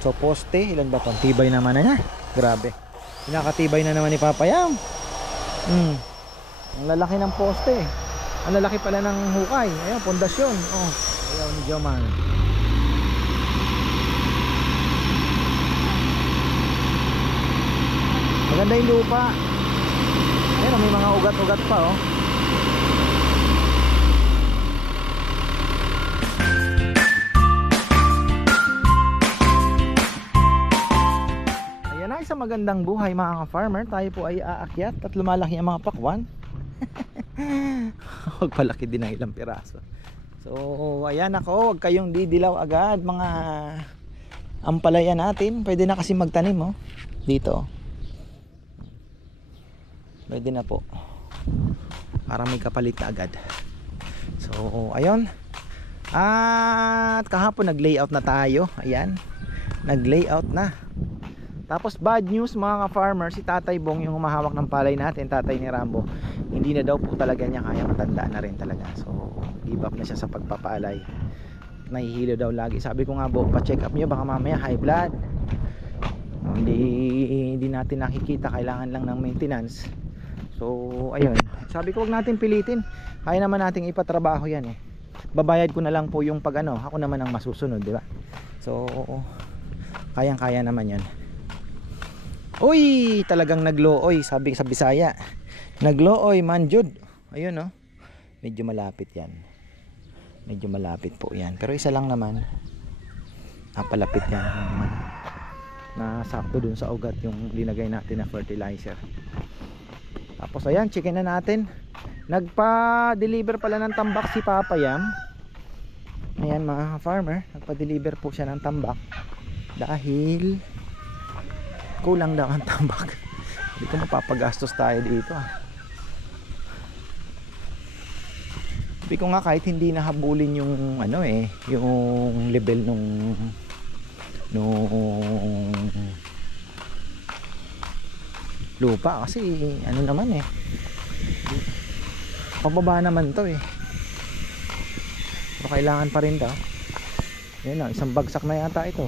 So poste, ilan ba to? Tibay naman na niya. Grabe. Pinakatibay na naman ni Papa Yam. Ang lalaki ng poste. Ang lalaki pala ng hukay. Ayun, pundasyon. Oh, ayaw ni Joman. Maganda yung lupa. Ayun, may mga ugat-ugat pa oh. Ayan ay sa magandang buhay mga ka-farmer. Tayo po ay aakyat at lumalaki ang mga pakwan. Magpalaki din ng ilang piraso. So ayan ako, huwag kayong didilaw agad mga ampalaya natin. Pwede na kasi magtanim oh. Dito pwede na po para may kapalit na agad. So ayun. At kahapon nag layout na tayo. Ayan, nag layout na. Tapos bad news mga ka-farmer, si Tatay Bong yung humahawak ng palay natin, tatay ni Rambo, hindi na daw po talaga niya kaya, matanda na rin talaga. So give up na siya sa pagpapalay. Nahihilo daw lagi. Sabi ko nga po, pa-check up niyo baka mamaya high blood. Hindi natin nakikita, kailangan lang ng maintenance. So ayun, sabi ko wag natin pilitin. Kaya naman nating ipatrabaho yan eh. Babayad ko na lang po yung pag ano, ako naman ang masusunod, di ba? So kayang-kaya naman yan. Uy, talagang naglooy, sabi sa Bisaya. Naglooy manjud. Ayun oh. Medyo malapit yan. Medyo malapit po yan. Pero isa lang naman. Palapit yan naman. Nasakto dun sa ugat yung linagay natin na fertilizer. Tapos ayan, checkin na natin. Nagpa-deliver pala ng tambak si Papa Yam. Ayan mga farmer, nagpa-deliver po siya ng tambak dahil kulang daw ang tambak. Hindi ko mapapagastos tayo dito Sabi ko nga kahit hindi nahabulin yung ano eh, yung level nung lupa kasi ano naman eh, pababa naman to eh. Pero kailangan pa rin daw. Yan o, isang bagsak na yata ito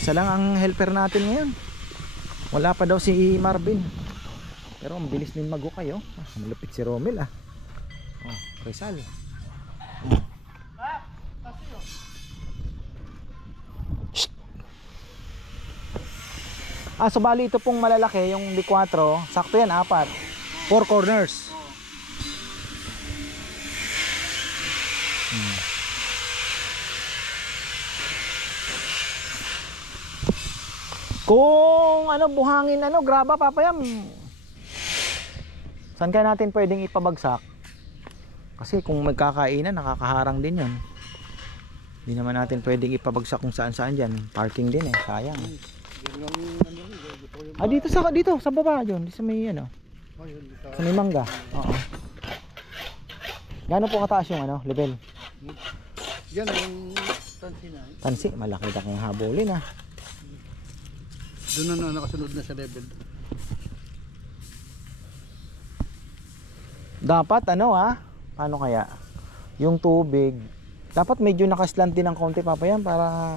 Isa lang ang helper natin ngayon. Wala pa daw si Marvin. Pero ang bilis din mag-ukay oh. Malupit si Romel Oh, Rizal. So bali ito pong malalaki, yung D4, sakto yan, 4 corners. Kung ano, buhangin ano, graba Papa Yam, saan kaya natin pwedeng ipabagsak? Kasi kung magkakainan, nakakaharang din yan. Hindi naman natin pwedeng ipabagsak kung saan saan dyan. Parking din eh, sayang. Dito sa baba dyan, sa may ano, sa may mangga. Oo. Gaano po kataas yung ano, level? Yan yung tansi na. Tansi, malaki na kang habulin Doon na nakasunod na sa level. Dapat ano paano kaya? Yung tubig, dapat medyo nakaslant din ng konti Papa Yam para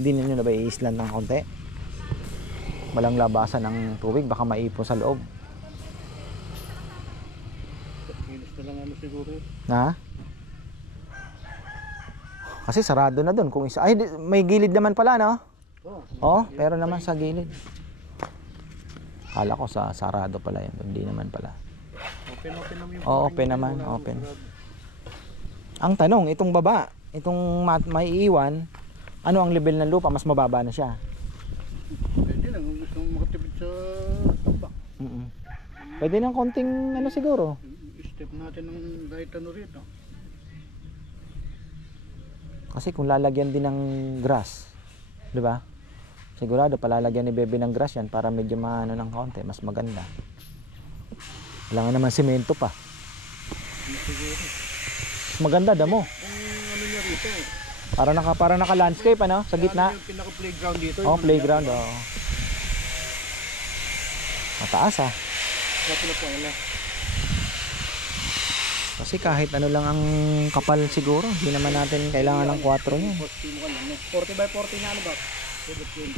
hindi ninyo na ba i-slant ng konti? Walang labasan ng tubig, baka maipon sa loob. Kilos na lang ano siguro. Kasi sarado na doon kung isa. Ay, may gilid naman pala no? Pero naman sa gilid. Kala ko sa sarado pala yun, hindi naman pala. Open naman yung open naman, open. Ang tanong, itong baba, itong may iwan, ano ang level ng lupa? Mas mababa na siya. Pwede lang, gusto mong makatipid sa tambak. Pwede ng konting ano siguro. Step natin ng kahit ano rito. Kasi kung lalagyan din ng grass, di ba? Sigurado palalagyan ni Bebe ng grass yan para medyo maano ng konti, mas maganda. Wala nga naman semento pa. Maganda damo. Ano niya rito? Para naka landscape ano, sa gitna. Yung pinaka playground dito. Playground Mataas Kapila po wala. Kasi kahit ano lang ang kapal siguro, hindi naman natin kailangan ng 4 yan. 40 by 40 na ano ba? 17.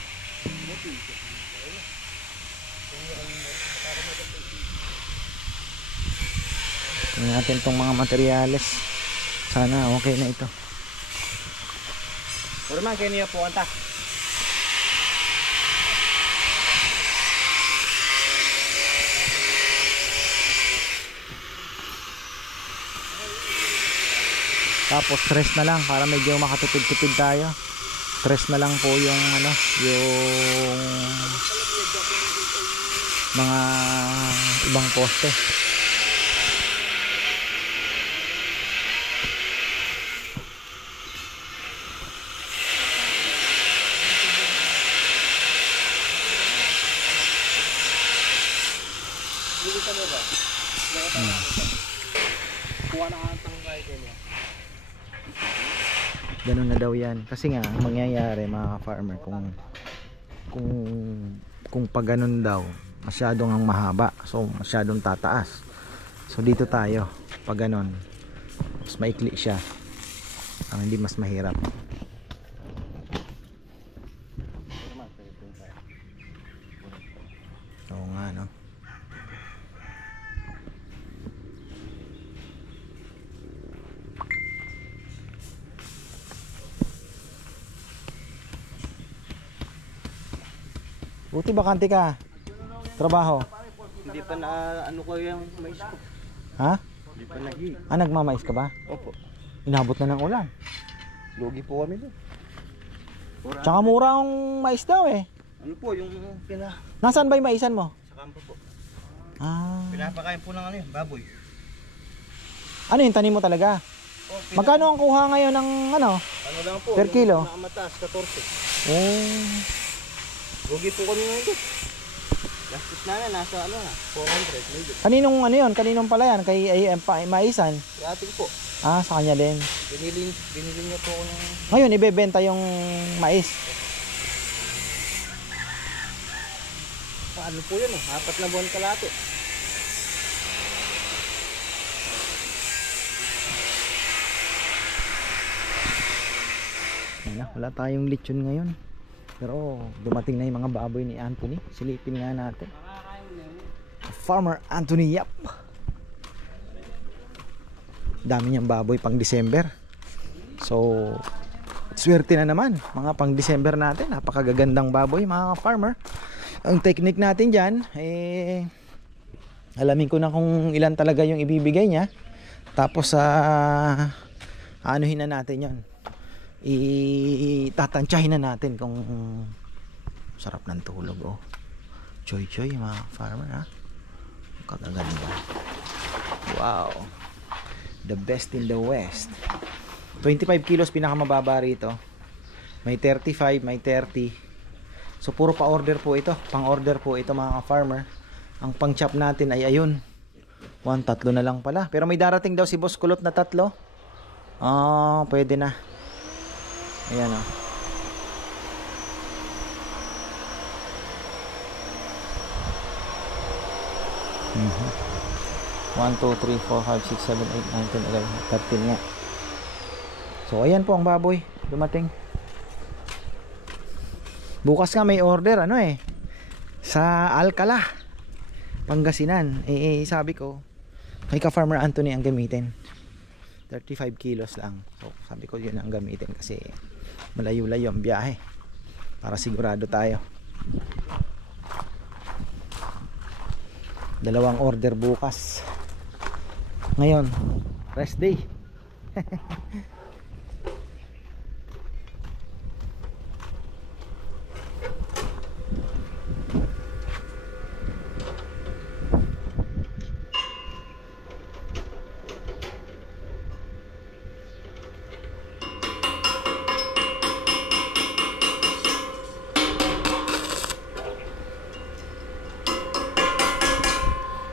Tingnan natin itong mga materyales. Sana okay na ito. Pero man, kaya niya po anta. Tapos stress na lang para medyo makatipid-tipid tayo. Stress na lang po yung ano, yung mga ibang poste. Kuha na ang tangkay kanya. Ganun na daw yan. Kasi nga, ang mangyayari mga farmer, kung pag ganun daw, masyadong ang mahaba. So, masyadong tataas. So, dito tayo. Pag ganun, mas maikli siya. Ang hindi mas mahirap. Oo nga, no? Buti bakante ka. Trabaho. Hindi pa na ano ko yung mais ko. Ha? Hindi pa nagi. Nagmamais ka ba? Opo. Inabot na ng ulan. Lugi po kami doon. Tsaka mura ang mais daw eh. Ano po yung Nasaan ba yung maisan mo? sa kampo po. Ah. Pinapakain po ng ano yun, baboy. Ano yung tanim mo talaga? Magkano ang kuha ngayon ng ano? Ano lang po, Per kilo? Nakamataas, 14. Oh. Lugi po kami ngayon doon. Gastos namin, nasa ano na, 400 maybe. Kaninong ano yun? Kaninong pala yan? Kay maisan? Si ating po, Ah, sa kanya din. binili niya po ako ng... Ngayon ibebenta yung mais. Ano po yun eh, 4 na buwan kalate. Wala tayong lechon ngayon. Pero dumating na yung mga baboy ni Anthony. Silipin nga natin. Farmer Anthony Yap. Dami niyang baboy pang December. So swerte na naman mga pang December natin. Napakagagandang baboy mga farmer. Ang technique natin dyan alamin ko na kung ilan talaga yung ibibigay niya. Tapos anuhin na natin yon, itatansyahin na natin kung sarap ng tulog. Oh, choy choy mga farmer, ha, kagaganda. Wow, the best in the west. 25 kilos pinakamababa rito. May 35, may 30. So puro pa order po ito, pang order po ito mga farmer. Ang pang chop natin ay ayun, 3 na lang pala. Pero may darating daw si Boss Kulot na 3. Pwede na. Ayan o. 1, 2, 3, 4, 5, 6, 7, 8, 9, 10, 11, 13 nga. So ayan po ang baboy dumating. Bukas nga may order sa Alcala, Pangasinan. Sabi ko kay ka-farmer Anthony ang gamitin 35 kilos lang. So sabi ko yun ang gamitin kasi malayo-layo ang biyahe para sigurado tayo. 2 order bukas. Ngayon rest day.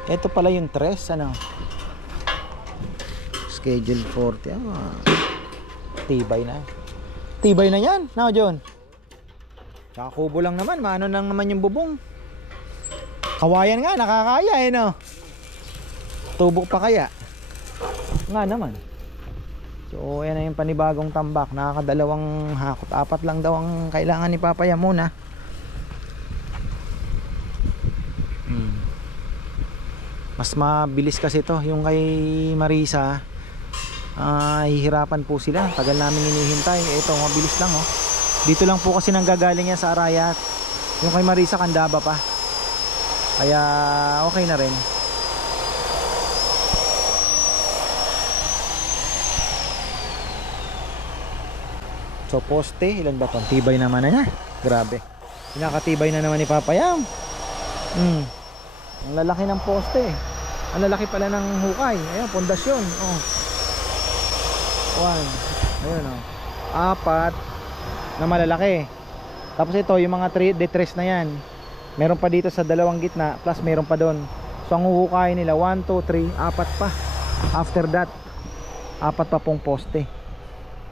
Ito pala yung 3, schedule 40. Tibay na. Tibay na yan. Now, John. Tsaka kubo lang naman. Maano lang naman yung bubong. Kawayan nga, nakakaya no. Tubok pa kaya. Nga naman. So yan na yung panibagong tambak. Nakakadalawang hakot. 4 lang daw ang kailangan ni Papaya muna. Mas mabilis kasi to. Yung kay Marisa, hihirapan po sila. Tagal namin hinihintay. Ito mabilis lang oh. Dito lang po kasi nanggagaling yan sa Arayat. Yung kay Marisa Candaba pa. Kaya okay na rin. So poste, ilan ba to? Tibay naman na niya. Grabe. Pinakatibay na naman ni Papayam. Ang lalaki ng poste. Ang lalaki pala ng hukay. Ayun, pundasyon. Oh. 1. Ayun oh. 4 na malalaki. Tapos ito, yung mga detres na yan. Meron pa dito sa dalawang gitna, plus meron pa doon. So ang huhukay nila 1, 2, 3, 4 pa. After that, 4 pa pong poste.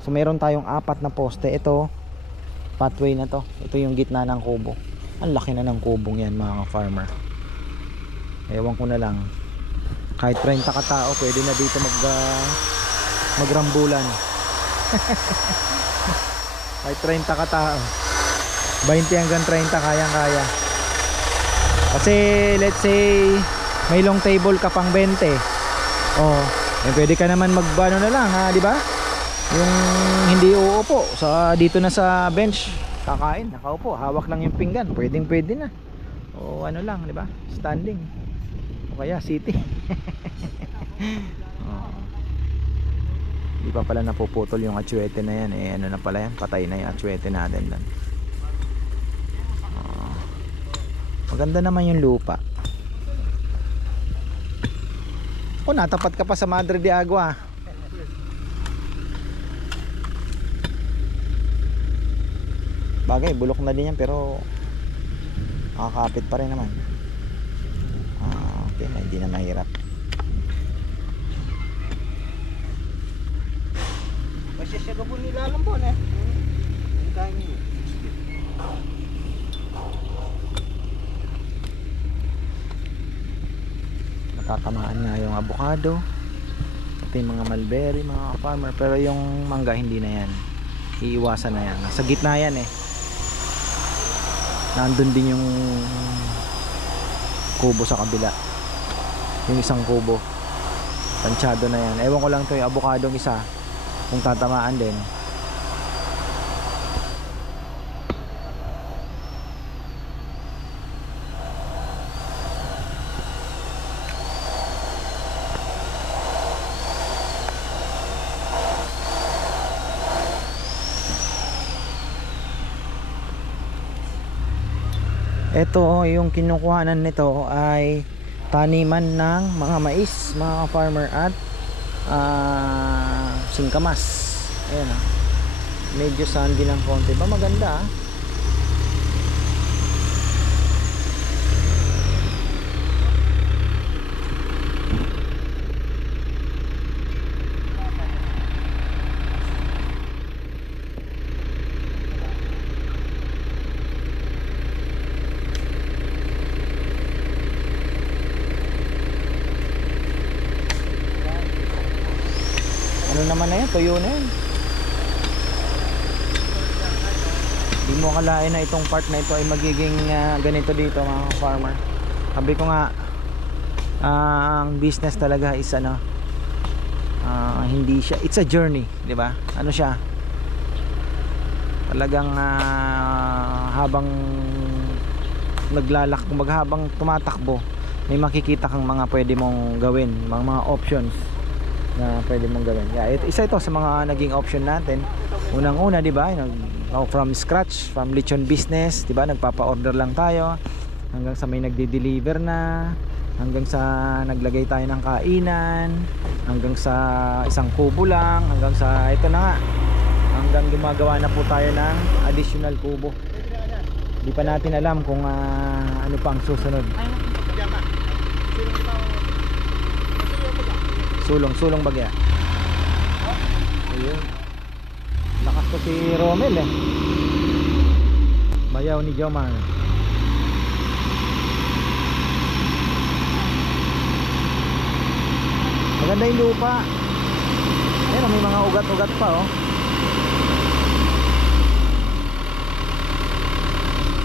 So meron tayong 4 na poste. Ito, pathway na to. Ito yung gitna ng kubo. Ang laki na ng kubong yan mga farmer. Ewan ko na lang. Kahit 30 katao, pwede na dito magrambulan. Kahit 30 katao. 20 hanggang 30 kayang-kaya. Kasi let's say may long table ka pang 20. Oh, pwede ka naman magano na lang ha, di ba? Yung hindi uupo sa dito na sa bench, kakain, nakaupo, hawak lang yung pinggan, pwede na. O ano lang, di ba? Standing. O kaya city. Di pa pala napuputol yung atsuete na yan. Ano na pala yan, patay na yung atsuete natin doon. Maganda naman yung lupa. Natapat ka pa sa Madre de Agua. Bagay, bulok na din yan pero makakapit pa rin naman. Okay, hindi na mahirap. Kasi siya kapon nilalang po na. Ang dami. Natatamaan nga yung avocado, pati yung mga mulberry, mga farmer. Pero yung mangga hindi na yan, iiwasan na yan. Sa gitna yan eh. Nandun din yung kubo sa kabila. Yung isang kubo tansyado na yan. Ewan ko lang to yung avocado isa kung tatamaan din. Ito yung kinukuhanan nito ay taniman ng mga mais, mga farmer, at singkamas. Ayan ah. Medyo sandy ng konti. Ba maganda ah. Ano naman na yan, tuyo na yan. Di mo akalain na itong part na ito ay magiging ganito dito mga farmer. Sabi ko nga, ang business talaga is ano, hindi siya, it's a journey, di ba? Ano siya, talagang habang habang tumatakbo, may makikita kang mga pwede mong gawin, mga options na pwede mong gawin. Isa ito sa mga naging option natin. Unang-una, di ba? From scratch, from lechon business, di ba? Nagpapa-order lang tayo hanggang sa may nagde-deliver na, hanggang sa naglagay tayo ng kainan, hanggang sa isang kubo lang, hanggang sa ito na nga, hanggang gumagawa na po tayo ng additional kubo. Di pa natin alam kung ano pang susunod. Sulong bagya. Ayun. Lakas ko si Romel eh. Bayaw ni Jomar. Maganda yung lupa. Ayan, may mga ugat-ugat pa oh.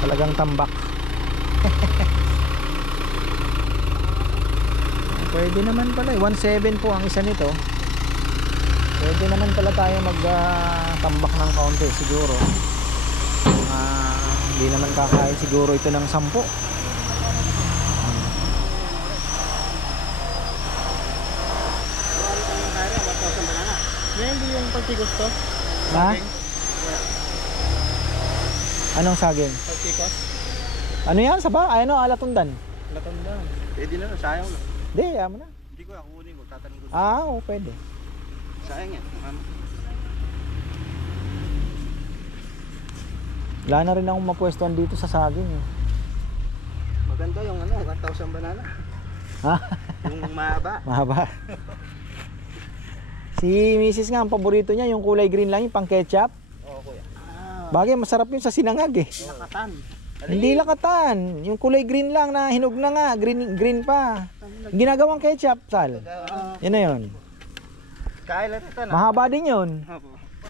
Talagang tambak. Pwede naman pala 1.7 po ang isa nito. Pwede naman pala tayo mag-tambak ng kaunti siguro. Hindi naman kakain siguro ito ng 10. Hindi yung pagtikos to. Ha? Anong saging? Pagtikos. Ano yan? Saba? Ay, ano? Alatundan? Latanda. Pwede na, sayang na. Hindi, mo na. Hindi ko kukunin ko, tatanong ko. Oo, pwede. Sayang yan. Wala na rin akong mapwestuhan dito sa saging eh. Maganda yung 1,000 banana. Ha? Yung mahaba. Mahaba. Si Mrs. nga, ang paborito niya yung kulay green lang, yung pang ketchup. Oo, kuya. Bagay, masarap yun sa sinangag eh. Lakatan. Hindi lakatan. Yung kulay green lang na hinog na nga. Green pa. Ginagawang ketchup, Sal. Yan na yun. Kaya lang ito na. Mahaba din yun.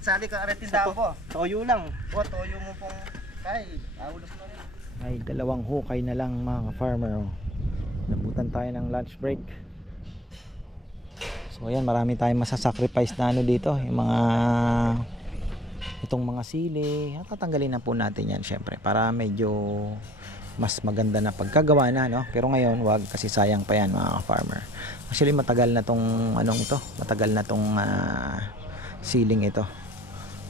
Sali ka aretin daw po. Toyo lang. O, toyo mo pong kay. Aulos mo rin. Ay, dalawang hukay na lang mga farmer. Nabutan tayo ng lunch break. So ayan, marami tayong masasacrifice na ano dito. Yung mga itong mga sili, tatanggalin na po natin yan syempre para medyo mas maganda na pagkagawa na, no? Pero ngayon wag, kasi sayang pa yan mga farmer. Actually matagal na tong matagal na tong siling ito.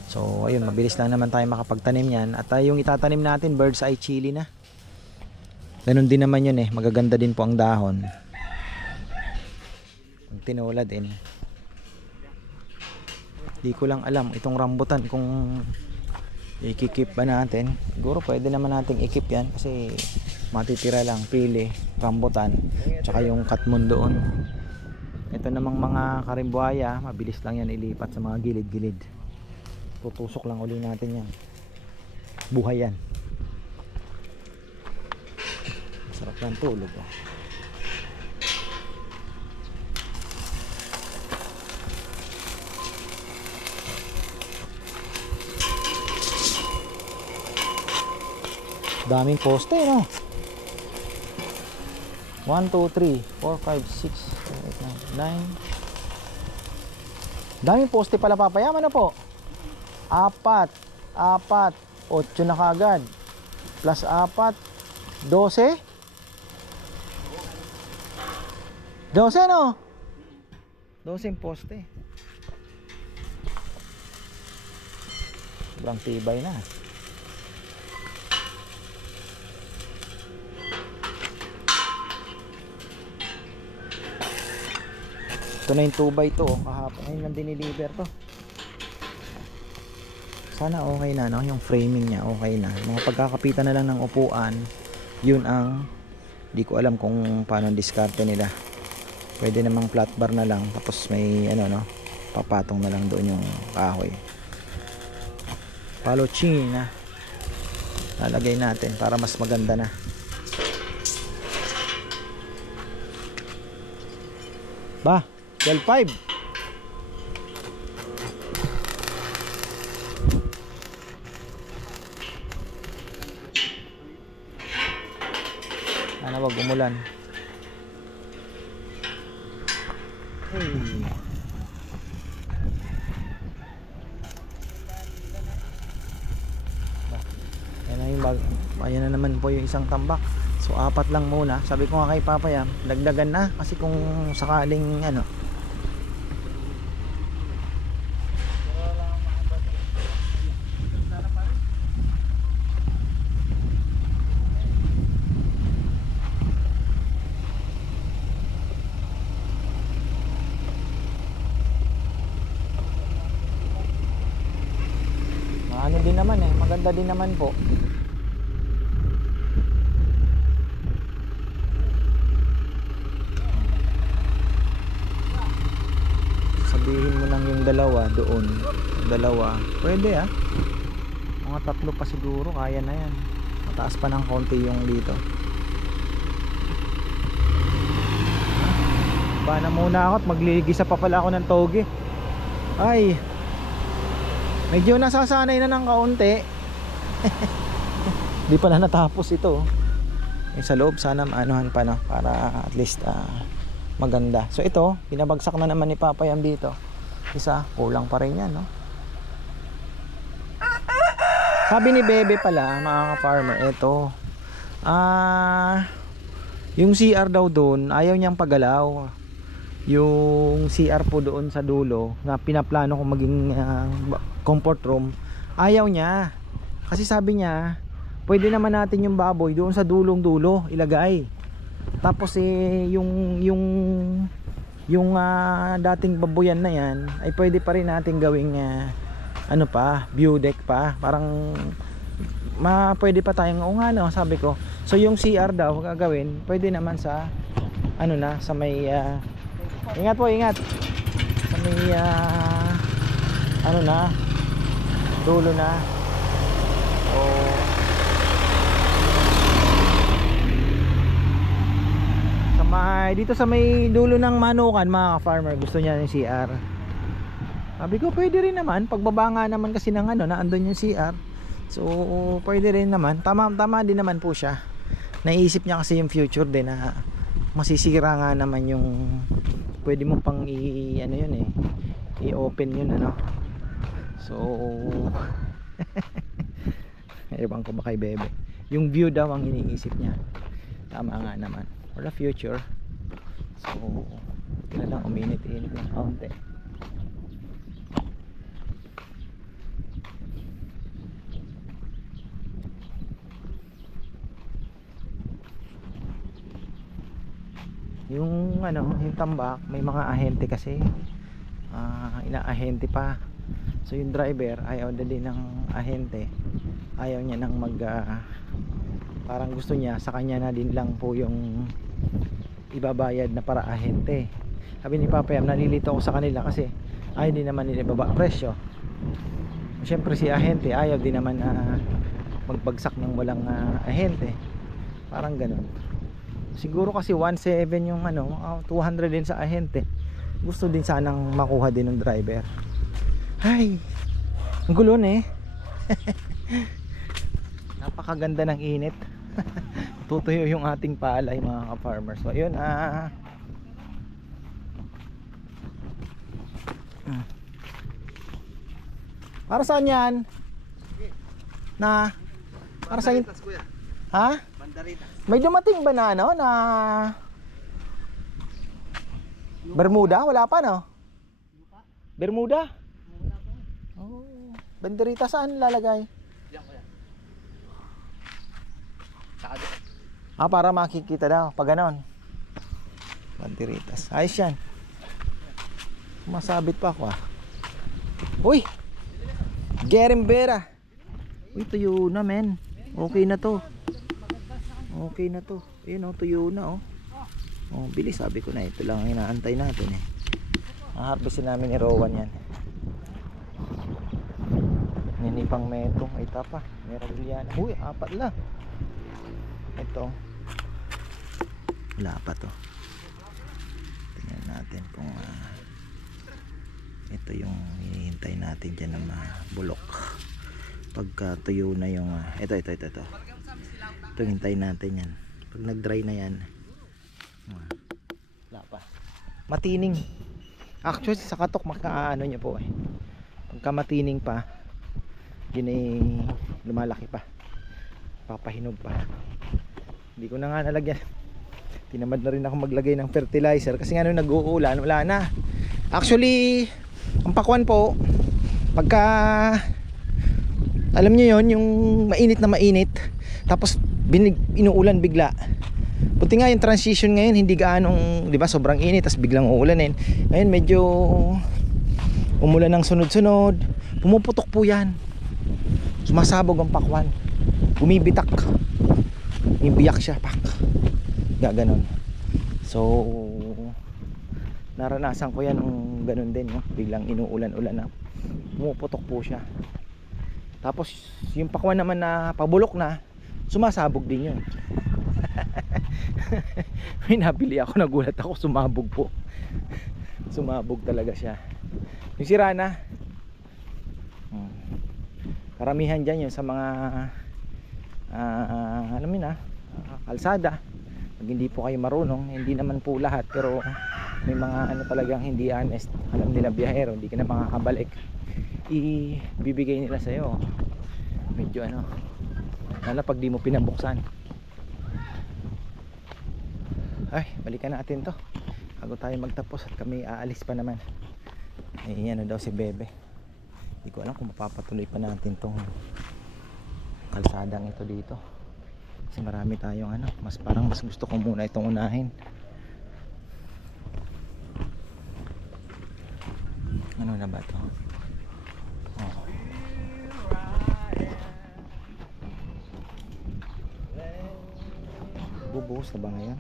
So ayun, mabilis lang naman tayo makapagtanim yan. At yung itatanim natin, bird's eye chili na. Ganun din naman yun eh, magaganda din po ang dahon. Ang tinula din. Di ko lang alam itong rambutan kung i-keep ba natin. Siguro pwede naman nating i-keep yan kasi matitira lang pili, rambutan, tsaka yung katmon doon. Ito namang mga karimbuaya, mabilis lang yan ilipat sa mga gilid-gilid. Tutusok lang uli natin yan. Buhay yan. Sarap yan tulog oh. Daming poste no. 1, 2, 3, 4, 5, 6, 7, 8, 9. Daming poste pala papayaman na po. 4, 8 na kagad. Plus 4, 12. 12 no? 12 poste. Sobrang tibay na. Ito na yung 2x2 kahapon. Ayun lang diniliver to. Sana okay na no? Yung framing niya okay na. Mga pagkakapitan na lang ng upuan, yun ang di ko alam kung paano diskarte nila. Pwede namang flat bar na lang, tapos may no, papatong na lang doon yung kahoy. Palochina lalagay natin para mas maganda na. Ba, 12.5. Sana wag umulan. Hey. Ayan na naman po yung isang tambak. So 4 lang muna. Sabi ko nga kay Papa yan, dagdagan na kasi kung sakaling ano din naman maganda din naman po. Sabihin mo lang yung dalawa doon. Dalawa. Pwede mga 3 pa siguro. Kaya na yan. Mataas pa ng konti yung dito. Paano muna ako at magligisa pa pala ako ng toge. Ay, medyo nasasanay na ng kaunti. Di pala natapos ito. Yung sa loob sana maanuhan pa, no, para at least maganda. So ito, binabagsak na naman ni Papa yan dito. Isa, kulang pa rin yan, no? Sabi ni Bebe pala, mga ka-farmer, ito, yung CR daw doon, ayaw niyang pagalaw. Yung CR po doon sa dulo, na pinaplano kong maging comfort room, ayaw niya. Kasi sabi niya, pwede naman natin yung baboy doon sa dulong dulo ilagay. Tapos yung dating baboyan na yan ay pwede pa rin natin gawing ano pa, view deck pa, parang pwede pa tayong, o nga no, sabi ko. So yung CR daw gagawin, pwede naman sa ano na, sa may ingat po, ingat, sa may ano na, dulo na. Dito sa may dulo ng Manukan, mga farmer, gusto niya ng CR. Sabi ko pwede rin naman, pagbaba nga naman kasi ng ano, na andun yung CR. So pwede rin naman, tama din naman po siya. Naisip niya kasi yung future din, na masisira nga naman yung, pwede mo pang ano yun i-open yun, ano. So ewan ko ba kay Bebe, yung view daw ang iniisip niya. Tama nga naman, for the future. So ito na lang, uminit-init ng kaunti. Yung ano, yung tambak, may mga ahente kasi, inaahente pa. So yung driver ayaw na din ng ahente, ayaw niya nang parang gusto niya sa kanya na din lang po yung ibabayad na para ahente. Sabi ni Papa Yam, nalilito ako sa kanila kasi ayaw din naman nila ibaba presyo. Siyempre si ahente ayaw din naman magbagsak ng walang ahente, parang ganun. Siguro kasi 1.7 yung ano, 200 din sa ahente. Gusto din sanang makuha din ng driver. Ay, ang gulo eh. Napakaganda ng init. Tutuyo yung ating palay, mga ka-farmers. So ayun, para saan yan? Na para saan? Ha? May dumating ba na ano, na Bermuda? Wala pa, no? Bermuda? Oh, banderita saan lalagay? Para makikita daw pag ganon. Banderitas. Ayos yan. Masabit pa ako Uy! Gerimbera. Uy, tuyo na, men. Okay na to. Okay na to. Ayun tuyo na bilis, sabi ko na, ito lang ang inaantay natin harvestin namin ni Rowan yan. Ninipang metong, ay tapa. Meron yan. Uy, 4 lang. Ito. Wala pa to. Tingnan natin kung ito yung hinihintay natin dyan na mabulok. Pagka tuyo na yung ito hintayin natin yan. Pag nag dry na yan, wala pa, matining. Actually sa katok makaano nyo po pagka matining pa, yun lumalaki pa, papahinog pa. Hindi ko na nga nalagyan. Tinamad na rin ako maglagay ng fertilizer kasi nga nung nag-uulan, wala na. Actually ang pakwan po, pagka alam nyo yon, yung mainit na mainit, tapos inuulan bigla. Buti nga yung transition ngayon hindi gaanong, di ba, sobrang init tapos biglang uulanin. Ngayon medyo umulan ng sunod-sunod, pumuputok po yan, sumasabog ang pakwan, bumibitak, ibiyak siya, pak, gaganon. So naranasan ko yan nung ganun din, biglang inuulan-ulan na pumuputok po siya. Tapos yung pakwan naman na pabulok na, sumasabog din yun. May nabili ako, nagulat ako, sumabog po. Sumabog talaga siya. Yung sira na. Karamihan dyan yung sa mga alam mo na, kalsada. Pag hindi po kayo marunong, hindi naman po lahat, pero may mga ano talagang hindi honest. Alam nila biyahero, hindi ka na makakabalik, ibibigay nila sa'yo. Medyo ano, lalo pag di mo pinabuksan. Ay, balikan natin to bago tayo magtapos at kami aalis pa naman. Ano daw si Bebe, hindi ko alam kung mapapatuloy pa natin tong kalsadang ito dito kasi marami tayong ano, mas gusto ko muna itong unahin. Ano na ba to? Oh. Bubuhos na ba ngayon?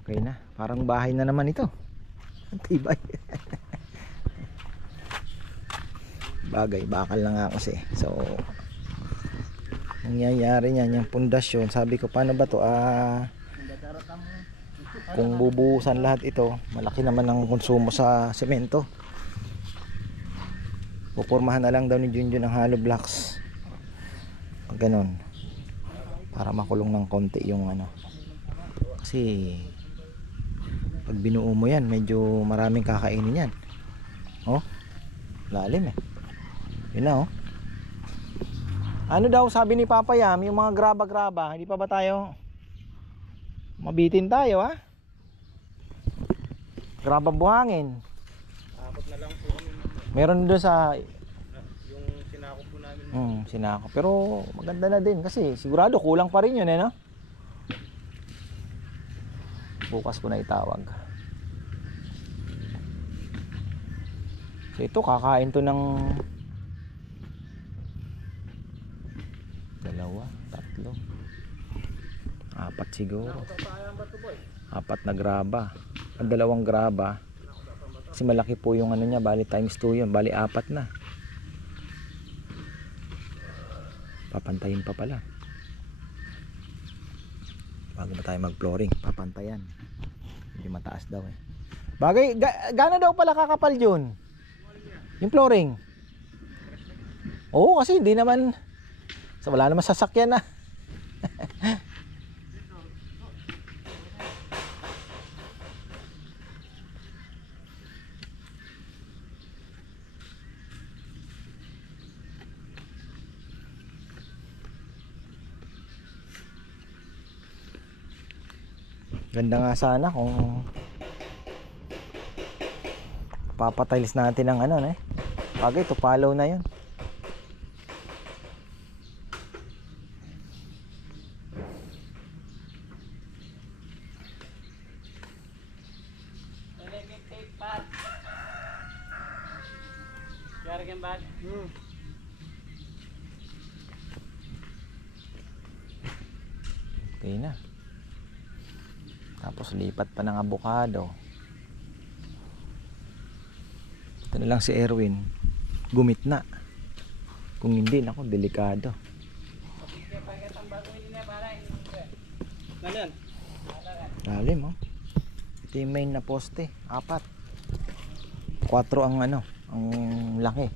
Okay na, parang bahay na naman ito. Ang tibay. Bagay, bakal na nga kasi. So nangyayari niyan yung pundasyon. Sabi ko, paano ba to? Kung bubuhusan lahat ito, malaki naman ang konsumo sa semento. Pupormahan na lang daw ni Junjun ang hollow blocks. Pag ganun, para makulong ng konti yung ano. Kasi pag binuo mo yan, medyo maraming kakainin yan. Oh, lalim eh. Yun na oh. Ano daw sabi ni Papa Yam, yung mga graba-graba, hindi pa ba tayo mabitin tayo ha? Graba buhangin. Apat na lang po kami. Meron doon sa yung sinako po namin. Sinako. Pero maganda na din kasi sigurado kulang pa rin yun eh no? Bukas ko na itawag. So ito kakain to ng 2, 3, 4 siguro. 4 na graba. Ang 2 graba. Kasi malaki po yung ano niya, bali times 2 yun, bali 4 na. Papantayin pa pala. Bago ba tayo mag-flooring, papantayan. Hindi mataas daw eh. Bagay, gaano daw pala kakapal yun? Yung flooring? Oo, kasi hindi naman, so wala naman sasakyan na. Ganda nga sana kung papatiles natin ang ano eh. Bagay, to follow na yun. Okay na. Tapos lipat pa ng avocado. Ito na lang si Erwin, gumit na. Kung hindi, nako, delikado. Lalim oh. Ito yung main na poste, 4. 4 ang ano, ang laki.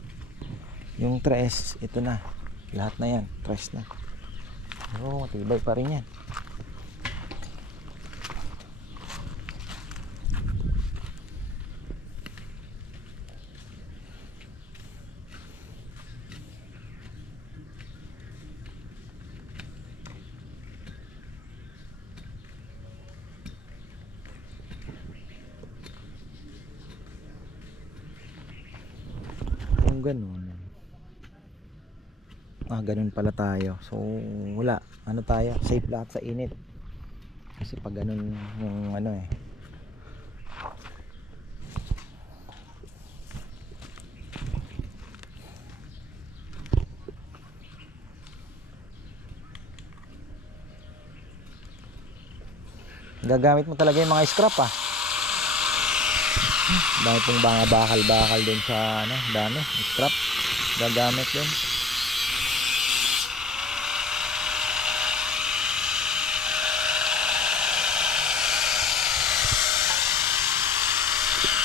Yung 3, ito na. Lahat na yan, 3 na. Oh, tibay pa rin yan. Ganun. Ganun pala tayo. So wala, ano tayo, safe lahat sa init. Kasi pag ganun yung ano eh. Gagamit mo talaga yung mga scrap dahil pong mga bakal din sa ano, dami scrap gagamit din.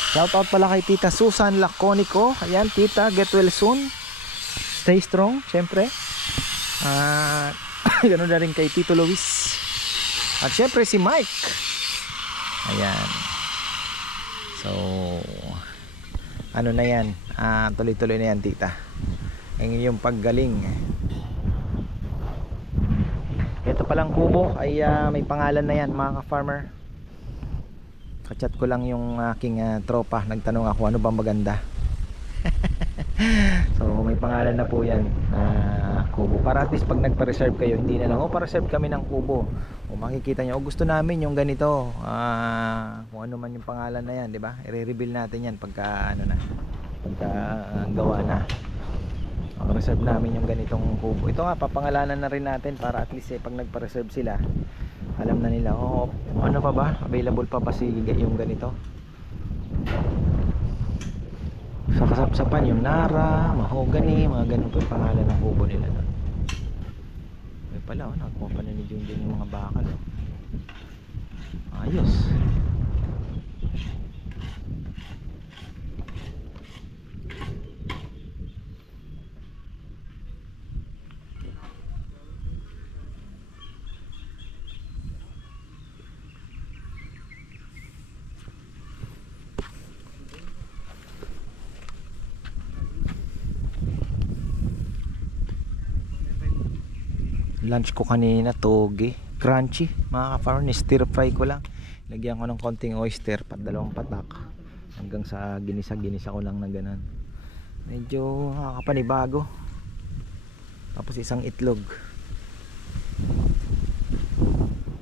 Shout out pala kay Tita Susan Laconico. Ayan, Tita, get well soon. Stay strong, syempre. Ganoon na rin kay Tito Luis. At syempre si Mike. Ayan. So, ano na yan? Tuloy-tuloy na yan, Tita. Ang iyong paggaling. Ito palang kubo ay may pangalan na yan, mga ka-farmer. Kachat ko lang yung aking tropa. Nagtanong ako ano ba maganda. So may pangalan na po yan, kubo. Para at least pag nagpa-reserve kayo, hindi na lang pa-reserve kami ng kubo. O makikita nyo, gusto namin yung ganito, kung ano man yung pangalan na yan, di ba? I-reveal natin yan pagka gawa na. Reserve namin yung ganitong kubo. Ito nga, papangalanan na rin natin para at least pag nagpa-reserve sila, alam na nila, ano pa ba? Available pa ba yung ganito? Sa kasapsapan yung Nara, Mahogany, mga ganun po yung pangalan ng kubo nila doon. May pala, nakakuha pa na ni Junjun yung mga bakal. Ayos. Lunch ko kanina, toge, crunchy, mga ka-farmer. Stir fry ko lang. Lagyan ko ng konting oyster, dalawang patak. Hanggang sa ginisa ko lang na ganun. Medyo nakakapanibago. Tapos isang itlog.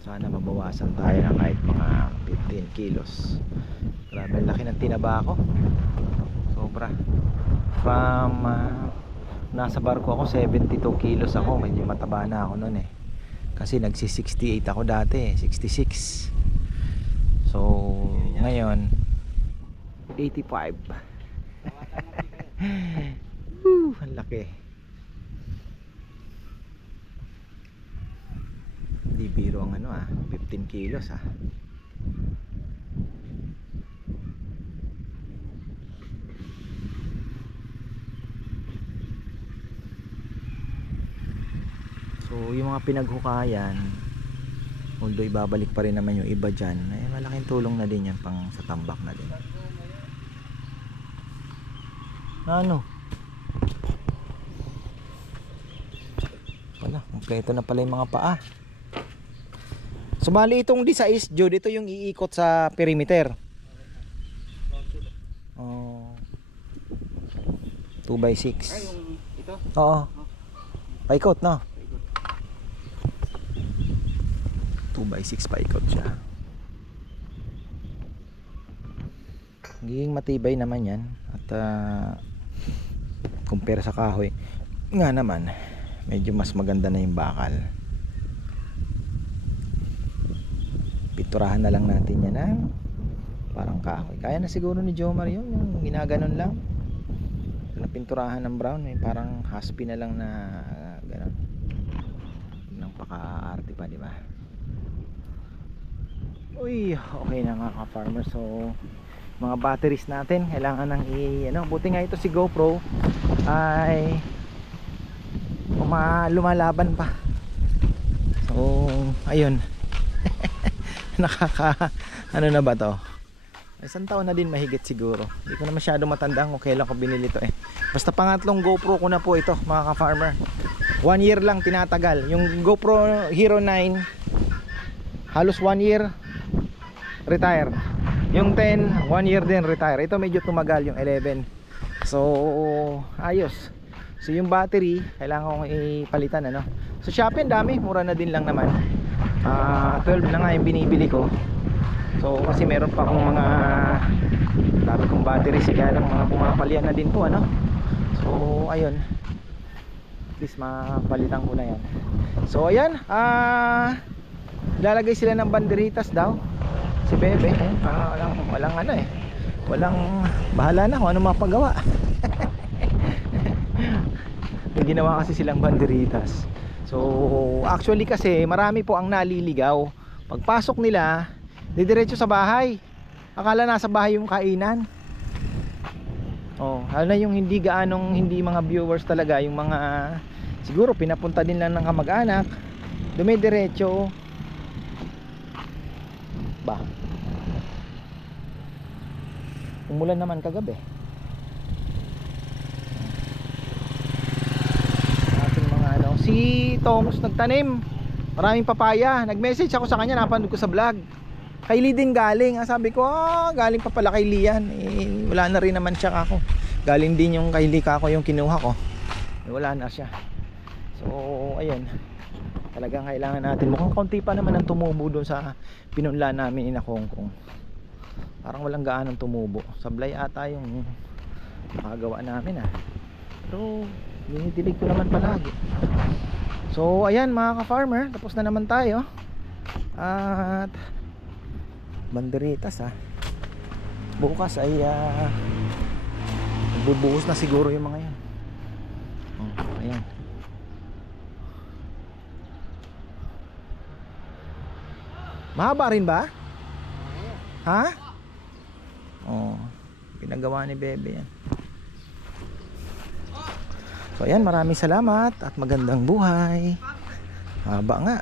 Sana mabawasan tayo ng kahit mga 15 kilos. Grabe, laki ng tinaba ko. Sobra. From nasa barko ako 72 kilos ako. Medyo mataba na ako noon kasi nagsi 68 ako dati, 66. So ngayon 85. Ang laki. Di biro ang 15 kilos So yung mga pinaghukayan, although ibabalik pa rin naman yung iba dyan, ay malaking tulong na din yan pang sa tambak na din. Ano? Wala, kompleto na pala yung mga paa. So bali itong D6, Jude, ito yung iikot sa perimeter. 2x6. Ay, yung ito? Oo. Paikot, no? 2x6 paikot siya. Nagiging matibay naman yan. At compare sa kahoy nga naman, medyo mas maganda na yung bakal. Pinturahan na lang natin yan ng parang kahoy. Kaya na siguro ni Jomar yun, yung ginaganon lang. Napinturahan ng brown, may parang haspi na lang na gano'n. Nang paka-arte pa, di ba? Uy, okay na nga ka-farmer. So mga batteries natin kailangan nang buti nga ito si GoPro ay lumalaban pa. So ayun. Ano na ba to? Isang taon na din mahigit siguro. Hindi ko na masyado matandaan kung kailan ko binili to Basta pangatlong GoPro ko na po ito, mga ka-farmer. 1 year lang tinatagal. Yung GoPro Hero 9 halos 1 year retire. Yung 10, 1 year din retire. Ito medyo tumagal yung 11. So ayos. So yung battery kailangan kong ipalitan So Shopee dami, mura na din lang naman. 12 na nga yung binibili ko. So kasi meron pa akong mga dami kong battery, kaya lang mga pumapalyan na din po So ayun, at least mapalitan ko na yan. So ayan, lalagay sila ng banderitas daw si Bebe. Walang bahala na kung ano mapagawa. May ginawa kasi silang banderitas. So actually kasi marami po ang naliligaw. Pagpasok nila didiretso sa bahay, akala nasa bahay yung kainan. Oh, lalo na yung hindi gaanong hindi mga viewers talaga, yung mga siguro pinapunta din lang ng kamag-anak, dumidiretso ba. Umulan naman kagabi. Ating mga ano, si Thomas nagtanim. Maraming papaya. Nag-message ako sa kanya, napanood ko sa vlog. Kay Lee din galing. Sabi ko, galing pa pala kay Lee yan. Wala na rin naman siya kako. Galing din yung kay Lee kako yung kinuha ko. Wala na siya. So, ayun. Talagang kailangan natin. Mukhang konti pa naman ang tumubo doon sa pinunla namin in Hong Kong. Parang walang gaanong tumubo. Sablay ata yung makagawa namin Pero dinidilig ko naman palagi. So ayan mga ka-farmer, tapos na naman tayo. At banderitas bukas ay bubuhos na siguro yung mga yan. Ayan. Mahaba rin ba? Ha? Pinagawa ni Bebe yan. So ayan, maraming salamat at magandang buhay. Haba nga.